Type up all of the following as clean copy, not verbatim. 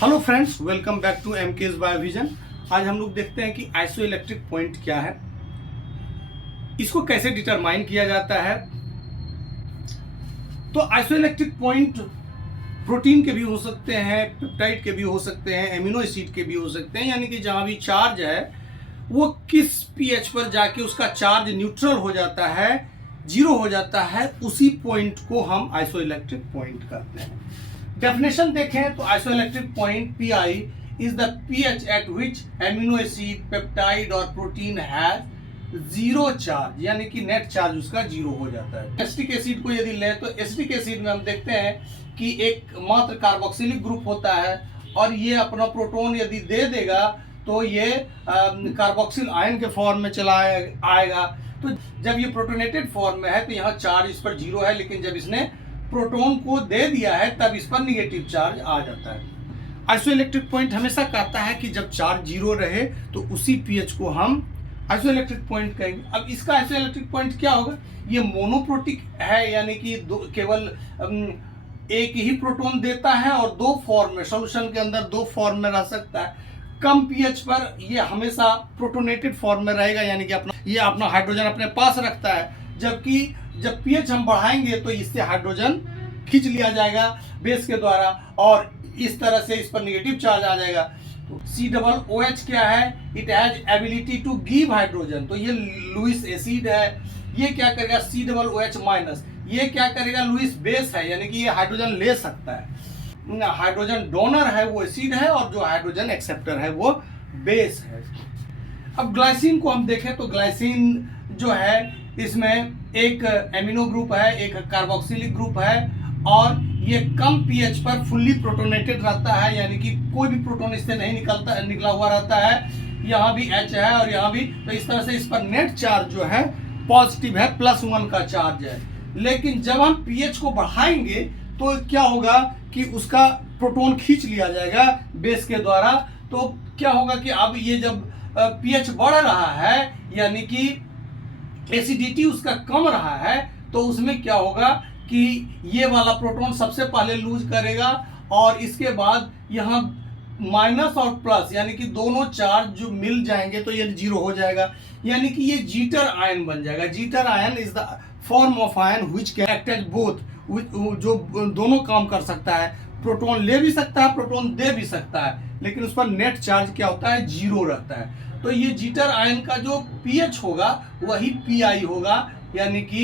Hello friends, welcome back to MKS Biovision. आज हम लोग देखते हैं कि आइसोइलेक्ट्रिक पॉइंट क्या है, इसको कैसे डिटरमाइन किया जाता है। तो आइसोइलेक्ट्रिक पॉइंट प्रोटीन के भी हो सकते हैं, पेप्टाइड के भी हो सकते हैं, एमिनो एसिड के भी हो सकते हैं। यानी कि जहां भी चार्ज है वो किस पीएच पर जाके उसका चार्ज न्यूट्रल हो जाता है, जीरो हो जाता है, उसी पॉइंट को हम आइसोइलेक्ट्रिक पॉइंट कहते हैं। डेफिनेशन देखें तो isoelectric point pi is the pH eight which amino acid, peptide और प्रोटीन हैज जीरो चार्ज, यानी कि नेट चार्ज उसका जीरो हो जाता है। एसिटिक एसिड को यदि लें तो एसिटिक एसिड में हम देखते हैं कि एक मात्र कार्बोक्सिलिक ग्रुप होता है और ये अपना प्रोटॉन यदि दे देगा तो ये कार्बोक्सिल आयन के फॉर्म में चला आएगा। तो जब ये प्रोटोनेटेड फॉर्म में है तो यहाँ चार्ज इस पर जीरो है, लेकिन जब इसने प्रोटॉन को दे दिया है तब इस पर निगेटिव चार्ज आ जाता है। आइसोइलेक्ट्रिक पॉइंट हमेशा कहता है कि जब चार्ज जीरो रहे तो उसी पीएच को हम आइसोइलेक्ट्रिक पॉइंट कहेंगे। अब इसका आइसोइलेक्ट्रिक पॉइंट क्या होगा? ये मोनोप्रोटिक है, यानी कि केवल एक ही प्रोटॉन देता है और दो फॉर्म में, सॉल्यूशन के अंदर दो फॉर्म में रह सकता है। कम पीएच पर ये हमेशा प्रोटोनेटेड फॉर्म में रहेगा, यानी कि ये अपना हाइड्रोजन अपने पास रखता है। जबकि जब पीएच हम बढ़ाएंगे तो इससे हाइड्रोजन खींच लिया जाएगा बेस के द्वारा और इस तरह से इस पर नेगेटिव चार्ज आ जाएगा। तो COOH क्या है? It has ability to give hydrogen. तो ये लुईस एसिड है, ये क्या करेगा? COOH minus. ये क्या करेगा? लुईस बेस है, यानी कि ये हाइड्रोजन ले सकता है। हाइड्रोजन डोनर है वो एसिड है और जो हाइड्रोजन एक्सेप्टर है वो बेस है। अब ग्लाइसिन को हम देखें तो ग्लाइसिन जो है इसमें एक एमिनो ग्रुप है, एक कार्बोक्सिलिक ग्रुप है और ये कम पीएच पर फुल्ली प्रोटोनेटेड रहता है, यानी कि कोई भी प्रोटॉन इससे नहीं निकला हुआ रहता है। यहाँ भी H है और यहाँ भी, तो इस तरह से इस पर नेट चार्ज जो है पॉजिटिव है, +1 का चार्ज है। लेकिन जब हम पीएच को बढ़ाएंगे तो क्या होगा कि उसका प्रोटॉन खींच लिया जाएगा बेस के द्वारा। तो क्या होगा कि अब ये जब पीएच बढ़ रहा है, यानी कि एसिडिटी उसका कम रहा है, तो उसमें क्या होगा कि ये वाला प्रोटॉन सबसे पहले लूज करेगा और इसके बाद यहाँ माइनस और प्लस, यानी कि दोनों चार्ज जो मिल जाएंगे तो ये जीरो हो जाएगा, यानी कि ये जीटर आयन बन जाएगा। Zwitter ion is the form of ion which can act as both, जो दोनों काम कर सकता है, प्रोटॉन ले भी सकता है, प्रोटॉन दे भी सकता है, लेकिन उस पर नेट चार्ज क्या होता है? जीरो रहता है। तो ये जीटर आयन का जो पीएच होगा वही पीआई होगा, यानी कि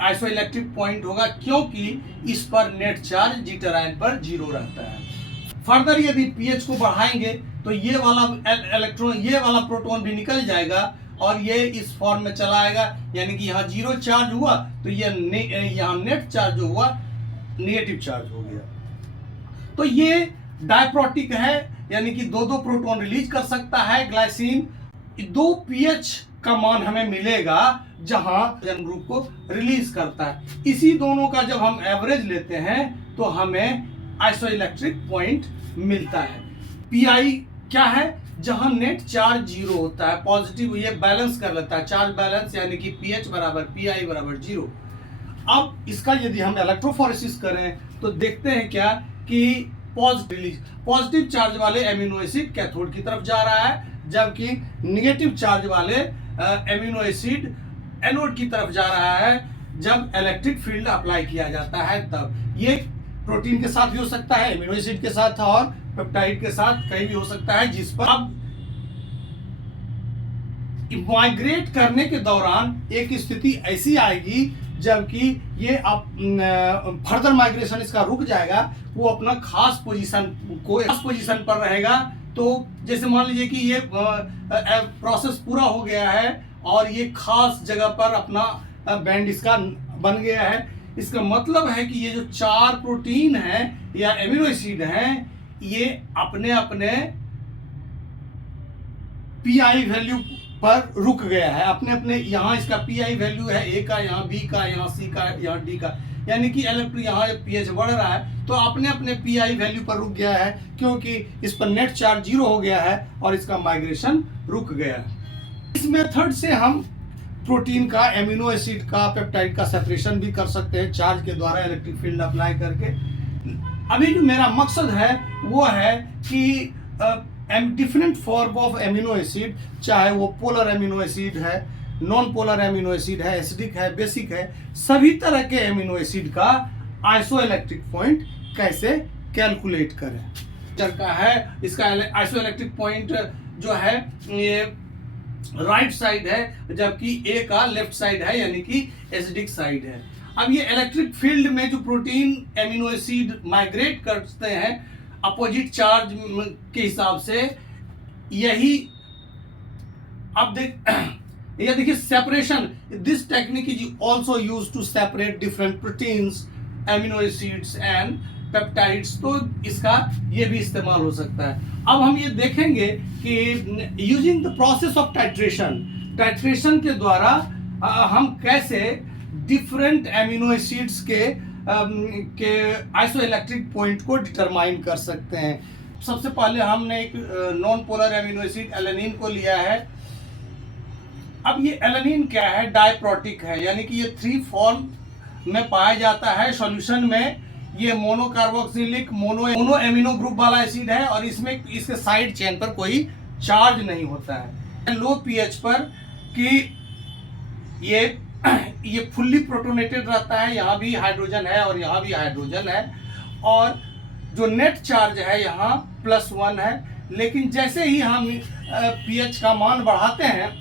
आइसोइलेक्ट्रिक पॉइंट होगा, क्योंकि इस पर नेट चार्ज जीटर आयन पर जीरो रहता है। फर्दर यदि पीएच को बढ़ाएंगे तो ये वाला इलेक्ट्रॉन, ये वाला प्रोटॉन भी निकल जाएगा और ये इस फॉर्म में चला आएगा, यानी कि यहाँ जीरो चार्ज हुआ तो ये यहाँ नेट चार्ज जो हुआ नेगेटिव चार्ज हो गया। तो ये डायप्रोटिक है, यानी कि दो दो प्रोटॉन रिलीज कर सकता है ग्लाइसिन। दो पीएच का मान हमें मिलेगा जहां ग्रुप को रिलीज करता है। इसी दोनों का जब हम एवरेज लेते हैं तो हमें आइसोइलेक्ट्रिक पॉइंट मिलता है। पीआई क्या है? जहां नेट चार्ज जीरो होता है, पॉजिटिव, ये बैलेंस कर लेता है, चार्ज बैलेंस, यानी कि पीएच बराबर पीआई बराबर जीरो। अब इसका यदि हम इलेक्ट्रोफोरेसिस करें तो देखते हैं क्या कि पॉजिटिव चार्ज वाले एमिनो एसिड कैथोड की तरफ जा रहा है, जबकि निगेटिव चार्ज वाले एमिनो एसिड एनोड की तरफ जा रहा है। जब इलेक्ट्रिक फील्ड अप्लाई किया जाता है तब ये प्रोटीन के साथ भी हो सकता है, एमिनो एसिड के साथ और पेप्टाइड के साथ कहीं भी हो सकता है, जिस पर अब माइग्रेट करने के दौरान एक स्थिति ऐसी आएगी जबकि ये अब फर्दर माइग्रेशन इसका रुक जाएगा, वो अपना खास पोजीशन पर रहेगा। तो जैसे मान लीजिए कि ये प्रोसेस पूरा हो गया है और ये खास जगह पर अपना बैंड इसका बन गया है। इसका मतलब है कि ये जो चार प्रोटीन है या एमिनो एसिड हैं, ये अपने अपने पीआई वैल्यू पर रुक गया है, अपने अपने। यहाँ इसका पीआई वैल्यू है ए का, यहाँ बी का, यहाँ सी का, यहाँ डी का, यानी कि इलेक्ट्रॉन यहाँ पीएच बढ़ रहा है तो अपने अपने पीआई वैल्यू पर रुक गया है, क्योंकि इस पर नेट चार्ज जीरो हो गया है और इसका माइग्रेशन रुक गया है। इस मेथड से हम प्रोटीन का, एमिनो एसिड का, पेप्टाइड का सेपरेशन भी कर सकते हैं चार्ज के द्वारा इलेक्ट्रिक फील्ड अप्लाई करके। अभी जो मेरा मकसद है वो है कि different form of amino acid, चाहे वो पोलर एमिनो एसिड है, नॉन पोलर एमिनो एसिड है, एसिडिक है, बेसिक है, सभी तरह के एमिनो एसिड का आइसोइलेक्ट्रिक पॉइंट कैसे कैलकुलेट करें का है। इसका आइसोइलेक्ट्रिक पॉइंट जो है ये राइट साइड है, जबकि ए का लेफ्ट साइड है, यानी कि एसिडिक साइड है। अब ये इलेक्ट्रिक फील्ड में जो प्रोटीन एमिनो एसिड माइग्रेट करते हैं अपोजिट चार्ज के हिसाब से, यही अब ये देखिए separation, this technique is also used to separate different proteins, amino acids and peptides, तो इसका ये भी इस्तेमाल हो सकता है। अब हम ये देखेंगे कि using the process of titration के द्वारा हम कैसे डिफरेंट एमिनो एसिड्स के आइसोइलेक्ट्रिक पॉइंट को डिटरमाइन कर सकते हैं। सबसे पहले हमने एक non polar amino acid alanine को लिया है। अब ये एलेनिन क्या है? डाइप्रोटिक है, यानी कि ये 3 फॉर्म में पाया जाता है। सॉल्यूशन में ये मोनोकार्बोक्सिलिक मोनो एमिनो ग्रुप वाला एसिड है और इसमें इसके साइड चेन पर कोई चार्ज नहीं होता है। लो पीएच पर कि ये फुल्ली प्रोटोनेटेड रहता है, यहाँ भी हाइड्रोजन है और यहाँ भी हाइड्रोजन है, और जो नेट चार्ज है यहाँ +1 है। लेकिन जैसे ही हम पीएच का मान बढ़ाते हैं,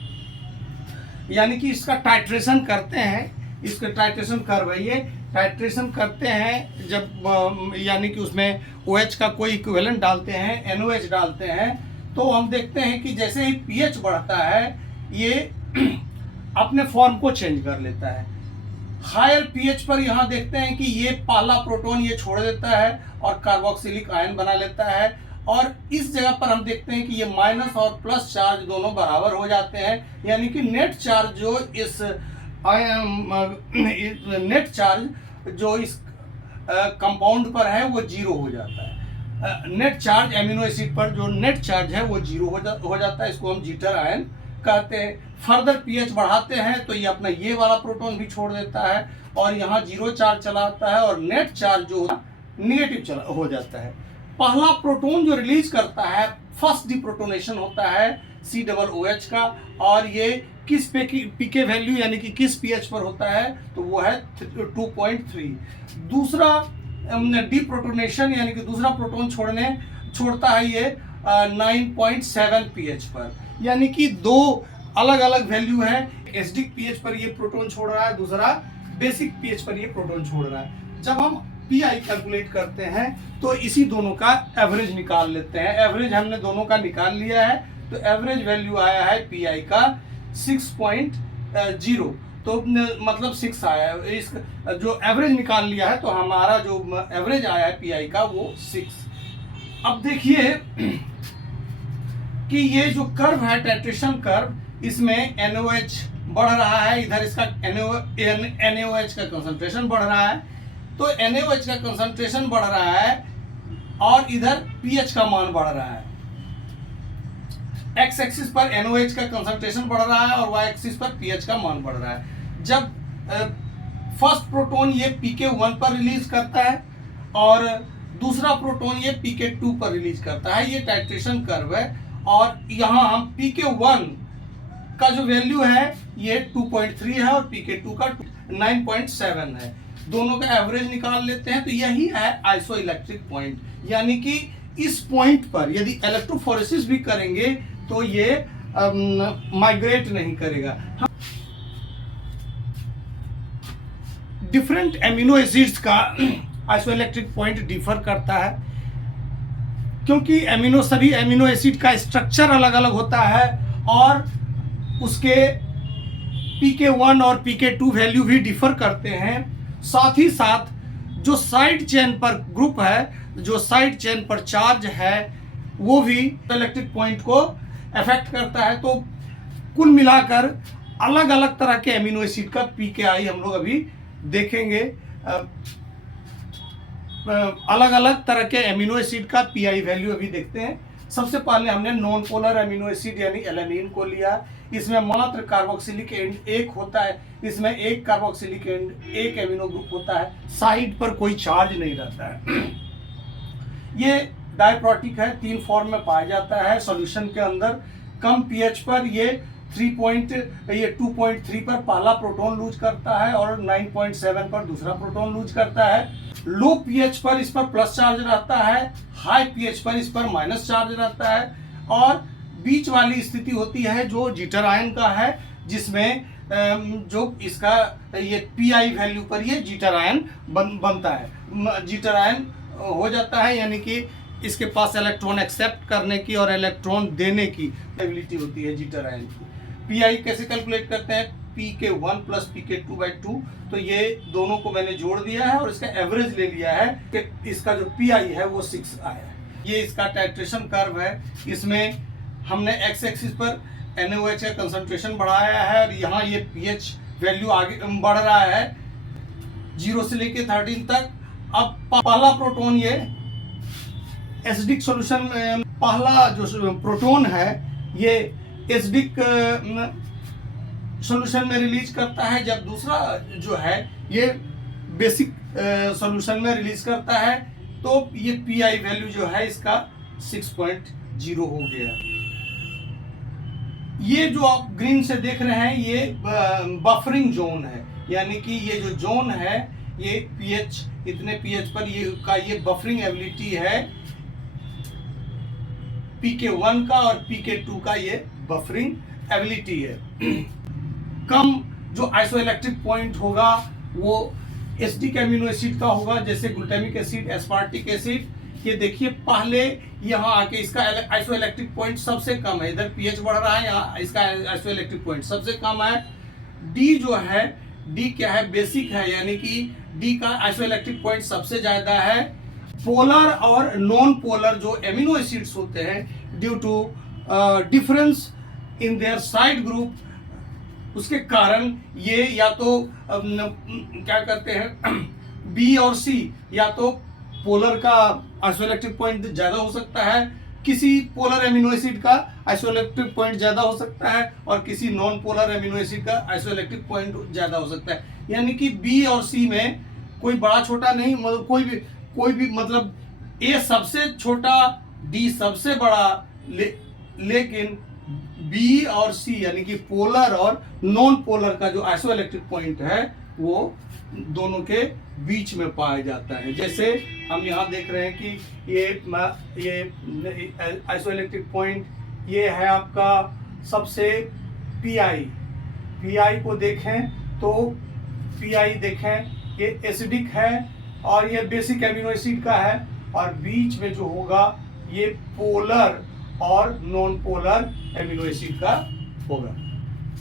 यानी कि इसका टाइट्रेशन करते हैं, इसका टाइट्रेशन कर्व है, ये टाइट्रेशन करते हैं जब यानी कि उसमें OH का कोई इक्विवेलेंट डालते हैं, NOH डालते हैं, तो हम देखते हैं कि जैसे ही pH बढ़ता है ये अपने फॉर्म को चेंज कर लेता है। हायर pH पर यहाँ देखते हैं कि ये पहला प्रोटॉन ये छोड़ देता है और कार्बोक्सिलिक आयन बना लेता है, और इस जगह पर हम देखते हैं कि ये माइनस और प्लस चार्ज दोनों बराबर हो जाते हैं, यानी कि नेट चार्ज जो इस कंपाउंड पर है वो 0 हो जाता है। नेट चार्ज एमिनो एसिड पर जो नेट चार्ज है वो 0 हो जाता है, इसको हम जीटर आयन कहते हैं। फर्दर पीएच बढ़ाते हैं तो ये अपना ये वाला प्रोटॉन भी छोड़ देता है और यहाँ 0 चार्ज चलाता है और नेट चार्ज जो नेगेटिव हो जाता है। पहला प्रोटॉन जो रिलीज करता है फर्स्ट डिप्रोटोनेशन होता है COOH का, और ये किस पीके वैल्यू यानी कि किस पीएच पर होता है, तो वो है 2.3। दूसरा डिप्रोटोनेशन यानी कि दूसरा प्रोटॉन छोड़ता है ये 9.7 पीएच पर, यानी कि 2 अलग अलग वैल्यू है। एसिडिक पीएच पर ये प्रोटॉन छोड़ रहा है, दूसरा बेसिक पीएच पर ये प्रोटॉन छोड़ रहा है। जब हम पीआई कैलकुलेट करते हैं तो इसी दोनों का एवरेज निकाल लेते हैं। एवरेज हमने दोनों का निकाल लिया है, तो एवरेज वैल्यू आया है पीआई का 6.0, तो मतलब 6 आया है। इस जो एवरेज निकाल लिया है तो हमारा जो एवरेज आया है पीआई का वो 6। अब देखिए कि ये जो कर्व है टाइट्रेशन कर्व, इसमें NOH बढ़ रहा है, इधर इसका NaOH का कंसंट्रेशन बढ़ रहा है, तो NaOH का कंसंट्रेशन बढ़ रहा है और इधर pH का मान बढ़ रहा है। X एक्सिस पर NaOH का कंसंट्रेशन बढ़ रहा है और Y एक्सिस पर pH का मान बढ़ रहा है। जब फर्स्ट प्रोटॉन ये pK1 पर रिलीज करता है और दूसरा प्रोटॉन ये pK2 पर रिलीज करता है, ये टाइट्रेशन कर्व है, और यहाँ हम pK1 का जो वैल्यू है ये 2.3 है और pK2 का 9.7 है। दोनों का एवरेज निकाल लेते हैं तो यही है आइसोइलेक्ट्रिक पॉइंट, यानी कि इस पॉइंट पर यदि इलेक्ट्रोफोरेसिस भी करेंगे तो ये माइग्रेट नहीं करेगा। डिफरेंट एमिनो एसिड्स का आइसोइलेक्ट्रिक पॉइंट डिफर करता है, क्योंकि सभी एमिनो एसिड का स्ट्रक्चर अलग अलग होता है और उसके pK1 और pK2 वैल्यू भी डिफर करते हैं। साथ ही साथ जो साइड चेन पर ग्रुप है, जो साइड चेन पर चार्ज है, वो भी इलेक्ट्रिक पॉइंट को अफेक्ट करता है। तो कुल मिलाकर अलग अलग तरह के एमिनो एसिड का pKi हम लोग अभी देखेंगे। अलग अलग तरह के एमिनो एसिड का पीआई वैल्यू अभी देखते हैं। सबसे पहले हमने नॉन पोलर एमिनो एसिड यानी एलेनिन को लिया। इसमें मात्र कार्बोक्सिलिक एंड एक होता है, इसमें एक कार्बोक्सिलिक एंड एक एमिनो ग्रुप होता है, साइड पर कोई चार्ज नहीं रहता है। ये डाइप्रोटिक है, 3 फॉर्म में पाया जाता है सॉल्यूशन के अंदर। कम पीएच पर ये 2.3 पर पहला प्रोटॉन लूज करता है और 9.7 पर दूसरा प्रोटॉन लूज करता है। लो पीएच पर इस पर प्लस चार्ज रहता है, हाई पीएच पर इस पर माइनस चार्ज रहता है, और बीच वाली स्थिति होती है जो जीटर आयन का है, जिसमें जो इसका ये पीआई वैल्यू पर ये जीटर आयन बनता है, जीटर आयन हो जाता है, यानी कि इसके पास इलेक्ट्रॉन एक्सेप्ट करने की और इलेक्ट्रॉन देने की एबिलिटी होती है जीटर आयन की। पीआई कैसे कैलकुलेट करते हैं, pk1 प्लस pk2/2, तो ये दोनों को मैंने जोड़ दिया है और इसका एवरेज ले लिया है कि इसका जो पीआई है वो 6 आया है। ये इसका टाइट्रेशन कर्व है, इसमें हमने एक्स एक्सिस पर NaOH का कंसंट्रेशन बढ़ाया है और यहाँ ये पीएच वैल्यू आगे बढ़ रहा है 0 से लेके 13 तक। अब पहला प्रोटॉन ये एसिडिक सॉल्यूशन में, पहला जो प्रोटॉन है ये एसिडिक सॉल्यूशन में रिलीज करता है, जब दूसरा जो है ये बेसिक सॉल्यूशन में रिलीज करता है, तो ये पीआई वैल्यू जो है इसका 6.0 हो गया। ये जो आप ग्रीन से देख रहे हैं ये बफरिंग जोन है, यानी कि ये जो जोन है ये पीएच, इतने पीएच पर ये बफरिंग एबिलिटी है pk1 का और pk2 का ये बफरिंग एबिलिटी है। कम जो आइसोइलेक्ट्रिक पॉइंट होगा वो एसिडिक एमिनो एसिड का होगा, जैसे ग्लूटामिक एसिड, एस्पार्टिक एसिड। ये देखिए पहले यहाँ आके इसका आइसोइलेक्ट्रिक पॉइंट सबसे कम है, इधर पीएच बढ़ रहा है, यहाँ इसका आइसोइलेक्ट्रिक पॉइंट सबसे कम है। डी जो है, डी क्या है, बेसिक है, यानी कि डी का आइसोइलेक्ट्रिक पॉइंट सबसे ज्यादा है। पोलर और नॉन पोलर जो एमिनो एसिड्स होते हैं, due to difference in their side group, उसके कारण ये या तो क्या करते हैं बी और सी, या तो पोलर का आइसोइलेक्ट्रिक पॉइंट ज्यादा हो सकता है, किसी पोलर एमिनो एसिड का आइसोइलेक्ट्रिक पॉइंट ज्यादा हो सकता है, और किसी नॉन पोलर एमिनो एसिड का आइसोइलेक्ट्रिक पॉइंट ज्यादा हो सकता है। यानी कि बी और सी में कोई बड़ा छोटा नहीं, मतलब कोई भी मतलब ए सबसे छोटा, डी सबसे बड़ा, लेकिन बी और सी यानी कि पोलर और नॉन पोलर का जो आइसोइलेक्ट्रिक पॉइंट है वो दोनों के बीच में पाया जाता है। जैसे हम यहाँ देख रहे हैं कि ये आइसोइलेक्ट्रिक पॉइंट ये है आपका सबसे पीआई को देखें तो पीआई देखें, ये एसिडिक है और ये बेसिक एमिनो एसिड का है, और बीच में जो होगा ये पोलर और नॉन पोलर एमिनो एसिड का होगा।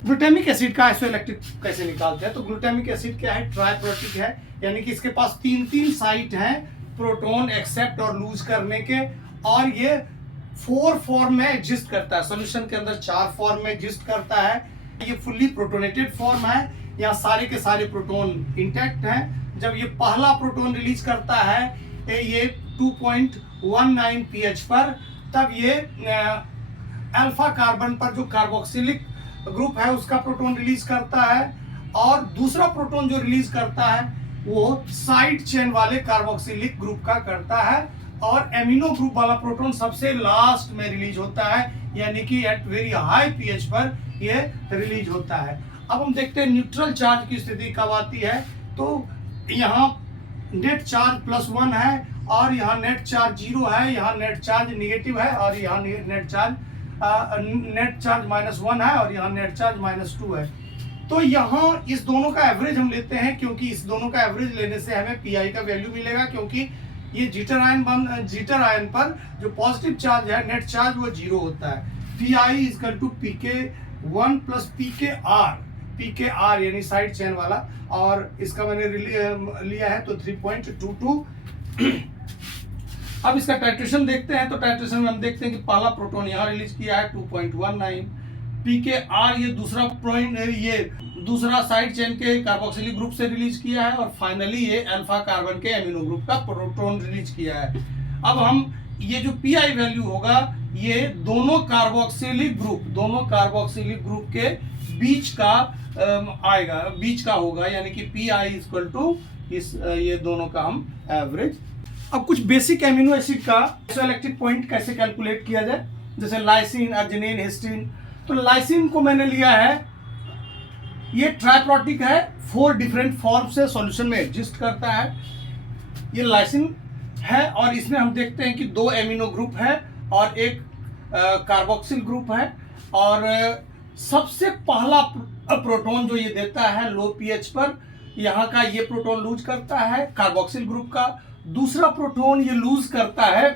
ग्लूटामिक एसिड का आइसोइलेक्ट्रिक कैसे निकालते हैं, तो ग्लूटामिक एसिड क्या है, ट्राइप्रोटिक है, यानी कि इसके पास 3 साइट हैं प्रोटॉन एक्सेप्ट और लूज करने के, और ये 4 फॉर्म में एग्जिस्ट करता है। सॉल्यूशन के अंदर 4 फॉर्म में एग्जिस्ट करता है। ये फुल्ली प्रोटोनेटेड फॉर्म है, यहाँ सारे के सारे प्रोटॉन इंटैक्ट हैं। जब ये पहला प्रोटॉन रिलीज करता है ये 2.19 pH पर, तब ये अल्फा कार्बन पर जो कार्बोक्सिलिक ग्रुप है उसका प्रोटॉन रिलीज करता है, और दूसरा प्रोटॉन जो रिलीज करता है वो साइड चेन वाले कार्बोक्सिलिक ग्रुप का करता है, और एमिनो ग्रुप वाला प्रोटॉन सबसे लास्ट में रिलीज होता है, यानी कि एट वेरी हाई पीएच पर ये रिलीज होता है। अब हम देखते हैं न्यूट्रल चार्ज की स्थिति कब आती है, तो यहाँ नेट चार्ज +1 है और यहाँ नेट चार्ज 0 है, यहाँ नेट चार्ज नेगेटिव है, और यहाँ नेट चार्ज -1 है, और यहाँ नेट चार्ज -2 है। तो यहाँ इस दोनों का एवरेज हम लेते हैं, क्योंकि इस दोनों का एवरेज लेने से हमें पीआई का वैल्यू मिलेगा, क्योंकि ये जीटर आयन पर जो पॉजिटिव चार्ज है, नेट चार्ज वो 0 होता है। पीआई = pk1 + pkr यानी साइड चेन वाला, और इसका मैंने लिया है तो 3.22। अब इसका टाइट्रेशन देखते हैं, तो टाइट्रेशन में हम देखते हैं कि पहला प्रोटॉन यहाँ रिलीज किया है 2.19, pkr ये दूसरा पॉइंट, ये दूसरा साइड चेन के कार्बोक्सिलिक ग्रुप से रिलीज किया है, और फाइनली ये अल्फा कार्बन के एमिनो ग्रुप का प्रोटॉन रिलीज किया है। अब हम ये जो पीआई वैल्यू होगा ये दोनों कार्बोक्सिलिक ग्रुप के बीच का आएगा, बीच का होगा, यानी कि पीआई = इस ये दोनों का हम एवरेज। अब कुछ बेसिक एमिनो एसिड का आइसोइलेक्ट्रिक पॉइंट कैसे कैलकुलेट किया जाए, जैसे लाइसिन, अर्जिनिन, हिस्टीन। तो लाइसिन को मैंने लिया है, ये ट्राइप्रोटिक है, 4 डिफरेंट फॉर्म से सॉल्यूशन में एग्जिस्ट करता है। ये लाइसिन है और इसमें हम देखते हैं कि 2 एमिनो ग्रुप है और एक कार्बोक्सिल ग्रुप है। और सबसे पहला प्रोटॉन जो ये देता है लो पीएच पर, यहाँ का ये प्रोटॉन लूज करता है कार्बोक्सिल ग्रुप का। दूसरा प्रोटॉन ये लूज करता है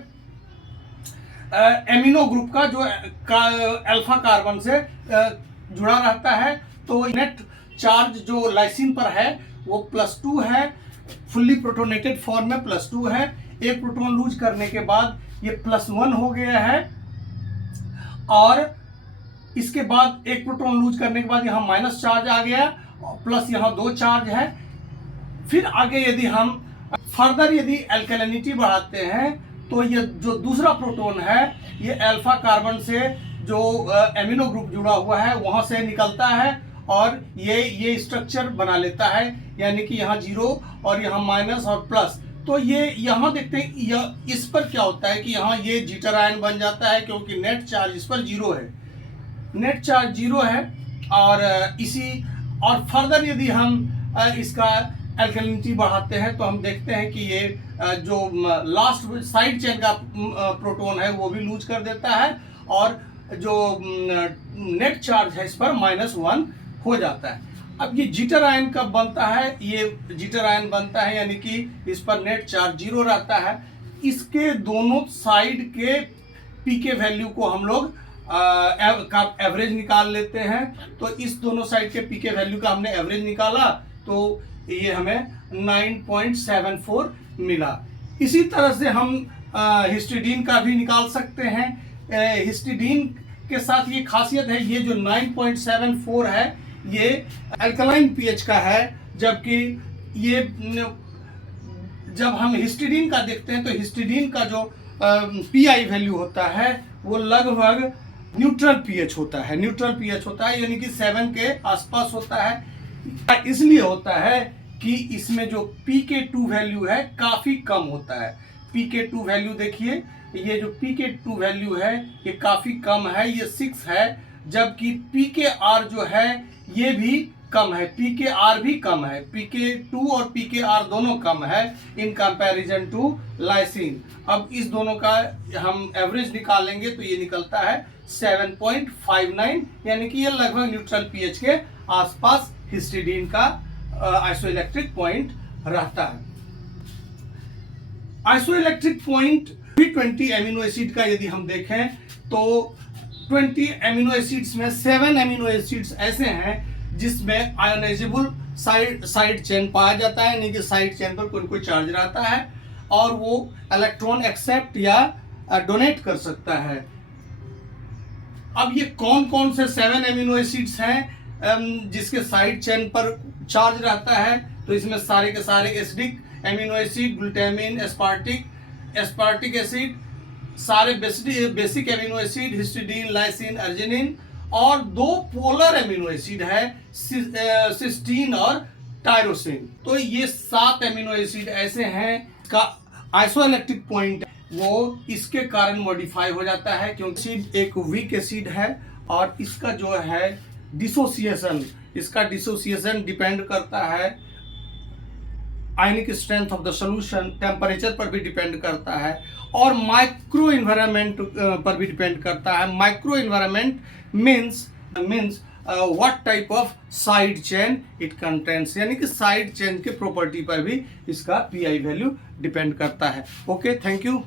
एमिनो ग्रुप का, जो अल्फा कार्बन से जुड़ा रहता है। तो नेट चार्ज जो लाइसिन पर है वो +2 है, फुल्ली प्रोटोनेटेड फॉर्म में +2 है। एक प्रोटॉन लूज करने के बाद ये +1 हो गया है, और इसके बाद एक प्रोटॉन लूज करने के बाद यहाँ माइनस चार्ज आ गया, प्लस यहाँ 2 चार्ज है। फिर आगे यदि हम फर्दर यदि एल्केलिनिटी बढ़ाते हैं तो ये जो दूसरा प्रोटॉन है ये अल्फा कार्बन से जो एमिनो ग्रुप जुड़ा हुआ है वहां से निकलता है और ये स्ट्रक्चर बना लेता है, यानी कि यहाँ 0 और यहाँ माइनस और प्लस। तो ये यहाँ देखते हैं इस पर क्या होता है कि यहाँ ये जीटर आयन बन जाता है, क्योंकि नेट चार्ज इस पर 0 है, नेट चार्ज 0 है। और फर्दर यदि हम इसका एल्केलिनिटी बढ़ाते हैं तो हम देखते हैं कि ये जो लास्ट साइड चेन का प्रोटॉन है वो भी लूज कर देता है, और जो नेट चार्ज है इस पर -1 हो जाता है। अब ये जीटर आयन कब बनता है, ये जीटर आयन बनता है यानी कि इस पर नेट चार्ज 0 रहता है। इसके दोनों साइड के पीके वैल्यू को हम लोग का एवरेज निकाल लेते हैं। तो इस दोनों साइड के पीके वैल्यू का हमने एवरेज निकाला तो ये हमें 9.74 मिला। इसी तरह से हम हिस्टिडीन का भी निकाल सकते हैं। हिस्टिडीन के साथ ये खासियत है, ये जो 9.74 है ये अल्कलाइन पीएच का है, जबकि ये जब हम हिस्टिडीन का देखते हैं तो हिस्टिडीन का जो पीआई वैल्यू होता है वो लगभग न्यूट्रल पीएच होता है, न्यूट्रल पीएच होता है, यानी कि 7 के आसपास होता है। इसलिए होता है कि इसमें जो pK2 वैल्यू है काफ़ी कम होता है। pK2 वैल्यू देखिए, ये जो pK2 वैल्यू है ये काफ़ी कम है, ये 6 है, जबकि pKr जो है ये भी कम है, pKr भी कम है, pK2 और pKr दोनों कम है इन कंपैरिजन टू लाइसिन। अब इस दोनों का हम एवरेज निकालेंगे तो ये निकलता है 7.59, यानी कि ये लगभग न्यूट्रल पीएच के आसपास हिस्टिडीन का आइसोइलेक्ट्रिक पॉइंट रहता है। आइसोइलेक्ट्रिक पॉइंट 20 एमिनो एसिड का यदि हम देखें तो 20 एमिनो एसिड्स में 7 एमिनो एसिड्स ऐसे हैं जिसमें आयोनाइजेबल साइड चेन पाया जाता है, यानी कि साइड चेन पर कोई कोई चार्ज रहता है और वो इलेक्ट्रॉन एक्सेप्ट या डोनेट कर सकता है। अब ये कौन कौन से 7 एमिनो एसिड्स हैं जिसके साइड चेन पर चार्ज रहता है, तो इसमें सारे के सारे acidic amino acid, glutamine, aspartic acid, सारे basic amino acid, histidine, lysine, arginine, और 2 पोलर एमिनो एसिड है, सिस्टीन और टायरोसिन। तो ये 7 एमिनो एसिड ऐसे हैं का आइसोइलेक्ट्रिक पॉइंट वो इसके कारण मॉडिफाई हो जाता है, क्योंकि एक वीक एसिड है और इसका जो है डिसोसिएशन, इसका डिसोसिएशन डिपेंड करता है ionic strength of the solution, temperature पर भी डिपेंड करता है और माइक्रो इन्वायरमेंट पर भी डिपेंड करता है। Micro environment means what type of side chain it contents, यानी कि साइड चेन के प्रॉपर्टी पर भी इसका पीआई वैल्यू डिपेंड करता है। Okay, thank you.